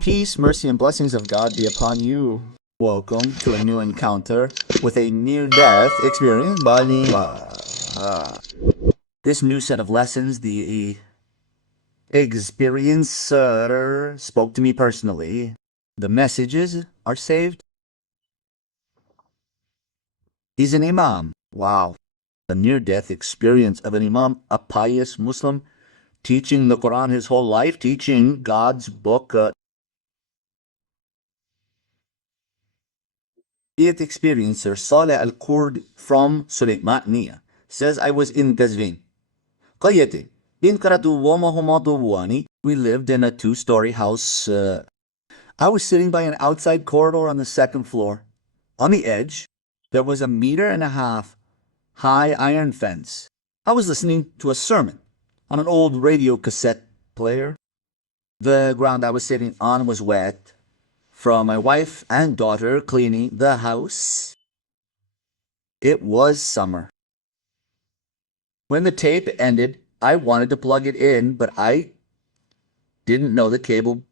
Peace, mercy, and blessings of God be upon you. Welcome to a new encounter with a near-death experience by this new set of lessons. The experiencer spoke to me personally. The messages are saved. He's an Imam. Wow. The near-death experience of an Imam, a pious Muslim, teaching the Quran his whole life, teaching God's book. It experiencer Saleh al-Kurd from Suleymania says, I was in Gazvin. قريتي بين كرادو وما هما. We lived in a two-story house. I was sitting by an outside corridor on the second floor. On the edge, there was a 1.5 meter high iron fence. I was listening to a sermon on an old radio cassette player. The ground I was sitting on was wet from my wife and daughter cleaning the house. It was summer. When the tape ended, I wanted to plug it in, but I didn't know the cable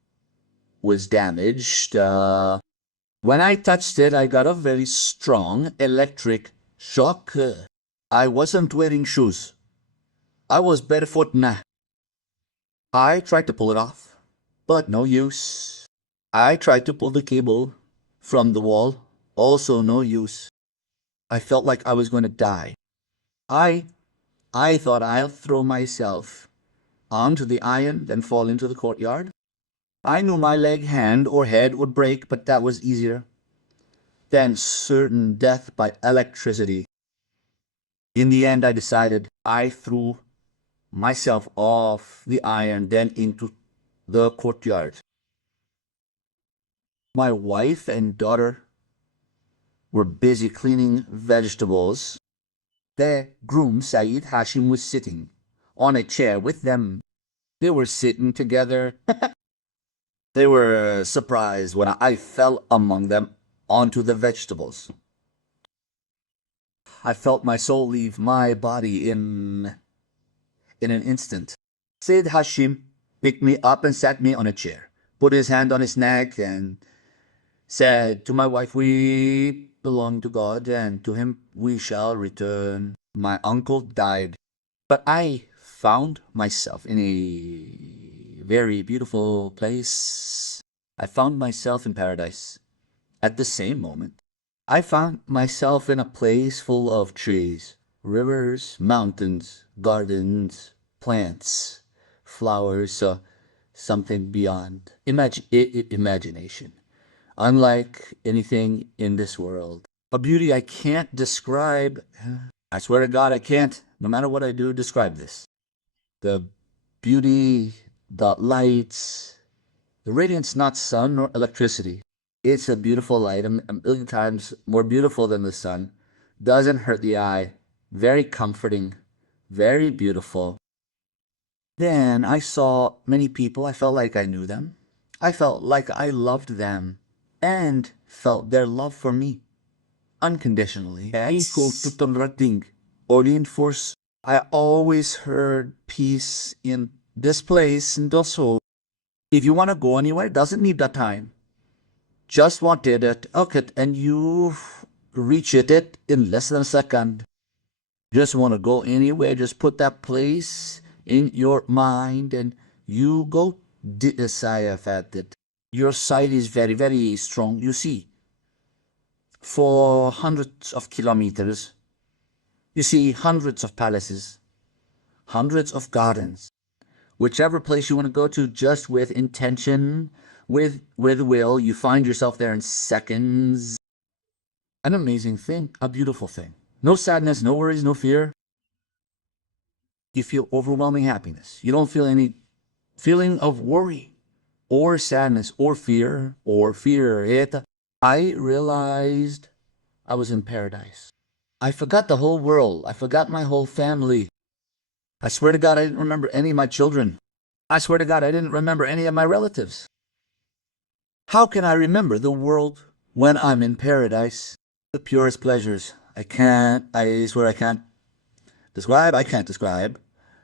was damaged. When I touched it, I got a very strong electric shock. I wasn't wearing shoes. I was barefoot now. I tried to pull it off, but no use. I tried to pull the cable from the wall, also no use. I felt like I was going to die. I thought I'll throw myself onto the iron, then fall into the courtyard. I knew my leg, hand, or head would break, but that was easier than certain death by electricity. In the end, I decided I threw myself off the iron, then into the courtyard. My wife and daughter were busy cleaning vegetables. The groom, Saeed Hashim, was sitting on a chair with them. They were sitting together. They were surprised when I fell among them onto the vegetables. I felt my soul leave my body in an instant. Said Hashim picked me up and sat me on a chair, put his hand on his neck, and said to my wife, we belong to God, and to him we shall return. My uncle died, but I found myself in a very beautiful place. I found myself in paradise. At the same moment, I found myself in a place full of trees, rivers, mountains, gardens, plants, flowers, something beyond imagination, unlike anything in this world. A beauty I can't describe. I swear to God, I can't, no matter what I do, describe this. The beauty, the lights, the radiance, not sun nor electricity. It's a beautiful light, a million times more beautiful than the sun. Doesn't hurt the eye. Very comforting. Very beautiful. Then I saw many people. I felt like I knew them. I felt like I loved them and felt their love for me unconditionally. Orient force. I always heard peace in this place, and also, if you want to go anywhere, it doesn't need that time. Just wanted it, okay, and you reach it in less than a second. Just want to go anywhere, just put that place in your mind, and you go decide at it. Your sight is very, very strong. You see, for hundreds of kilometers, you see hundreds of palaces, hundreds of gardens. Whichever place you want to go to, just with intention, with will, you find yourself there in seconds. An amazing thing, a beautiful thing. No sadness, no worries, no fear. You feel overwhelming happiness. You don't feel any feeling of worry or sadness or fear. I realized I was in paradise. I forgot the whole world. I forgot my whole family. I swear to God, I didn't remember any of my children. I swear to God, I didn't remember any of my relatives. How can I remember the world when I'm in paradise? The purest pleasures. I swear I can't describe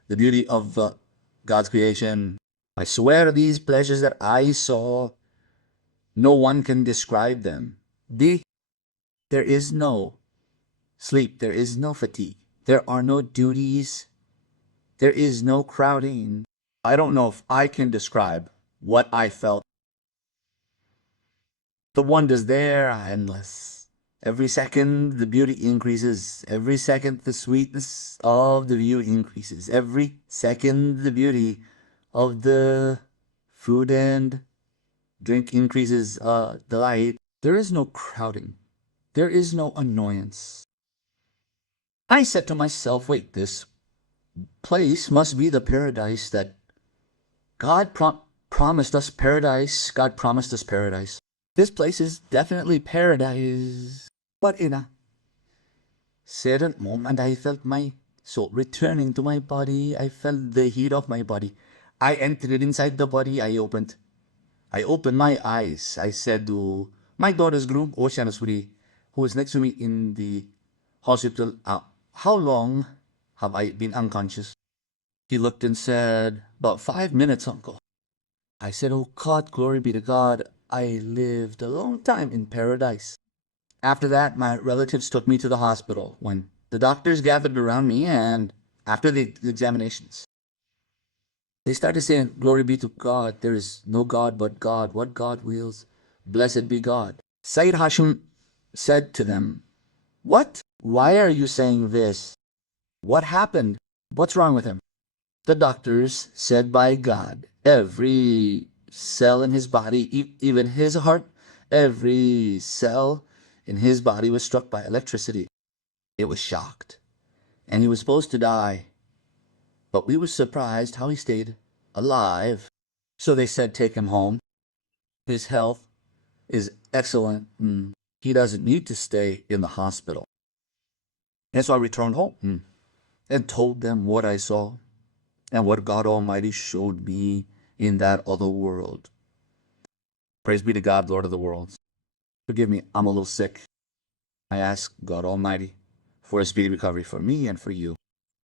the beauty of God's creation. I swear these pleasures that I saw, no one can describe them. There is no sleep, there is no fatigue, there are no duties, there is no crowding. I don't know if I can describe what I felt. The wonders there are endless. Every second the beauty increases. Every second the sweetness of the view increases. Every second the beauty of the food and drink increases. Delight. There is no crowding. There is no annoyance. I said to myself, wait, this place must be the paradise that God promised us paradise. God promised us paradise. This place is definitely paradise. But in a certain moment, I felt my soul returning to my body. I felt the heat of my body. I entered inside the body. I opened my eyes. I said to my daughter's groom, Oceanasuri, who was next to me in the hospital, how long have I been unconscious? He looked and said, about 5 minutes, uncle. I said, oh God, glory be to God. I lived a long time in paradise. After that, my relatives took me to the hospital when the doctors gathered around me, and after the examinations, they started saying, glory be to God. There is no God but God. What God wills, blessed be God. Sayyid Hashim said to them, what? Why are you saying this? What happened? What's wrong with him? The doctors said, by God, every cell in his body, even his heart, every cell in his body was struck by electricity. It was shocked, and he was supposed to die. But we were surprised how he stayed alive. So they said, take him home. His health is excellent. He doesn't need to stay in the hospital. And so I returned home and told them what I saw and what God Almighty showed me in that other world. Praise be to God, Lord of the worlds. Forgive me, I'm a little sick. I ask God Almighty for a speedy recovery for me and for you.